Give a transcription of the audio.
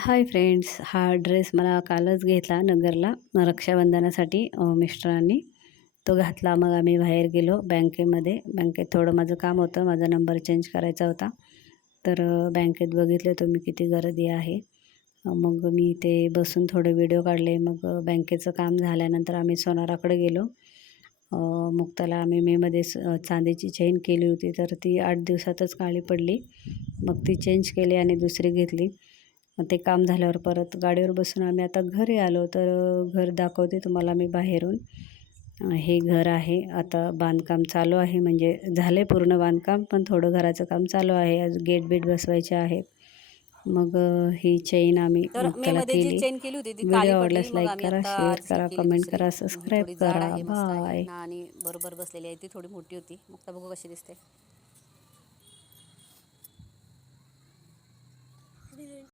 Hi friends, हा dress मला कालच घेतला नगरला रक्षाबंधनासाठी मिस्टरांनी. तो घातला. मग आम्ही बाहेर गेलो बँकेमध्ये. बँकेत थोडं माझं काम होतं, माझा नंबर चेंज करायचा होता. तर बँकेत बघितलं तुम्ही किती गर्दी आहे. मग मी ते बसून थोडे व्हिडिओ काढले. मग बँकेचं काम झाल्यानंतर आम्ही सोनाराकडे गेलो. मग त्याला आम्ही मेमध्ये चांदीची चेन केली होती, तर ती 8 दिवसातच काळी पडली. मग ती चेंज केली आणि दुसरी घेतली. मग ते काम झाल्यावर परत गाडीवर बसून आम्ही आता घरी आलो. तर घर दाखवते तुम्हाला मी बाहेरून. हे घर आहे. आता बांधकाम चालू आहे, म्हणजे झाले पूर्ण बांधकाम, पण थोडं घराचं काम चालू आहे. आज गेट बीट बसवायचे आहेत. मग ही चेन आम्ही तर मग मे त्याला मध्ये जी केली. चेन केली होती ती व्हिडिओ काळी पडली. आवडल्यास मग लाईक आम्ही करा, आता शेअर आज ही करा, केली कमेंट दुसरी. करा, ही सबस्क्राईब थोडी जाड करा. आहे, मस्त आहे बाय. ना, आणि बरोबर बसलेली आहे. ती थोडी मोठी होती. मग बघू कशी दिसते.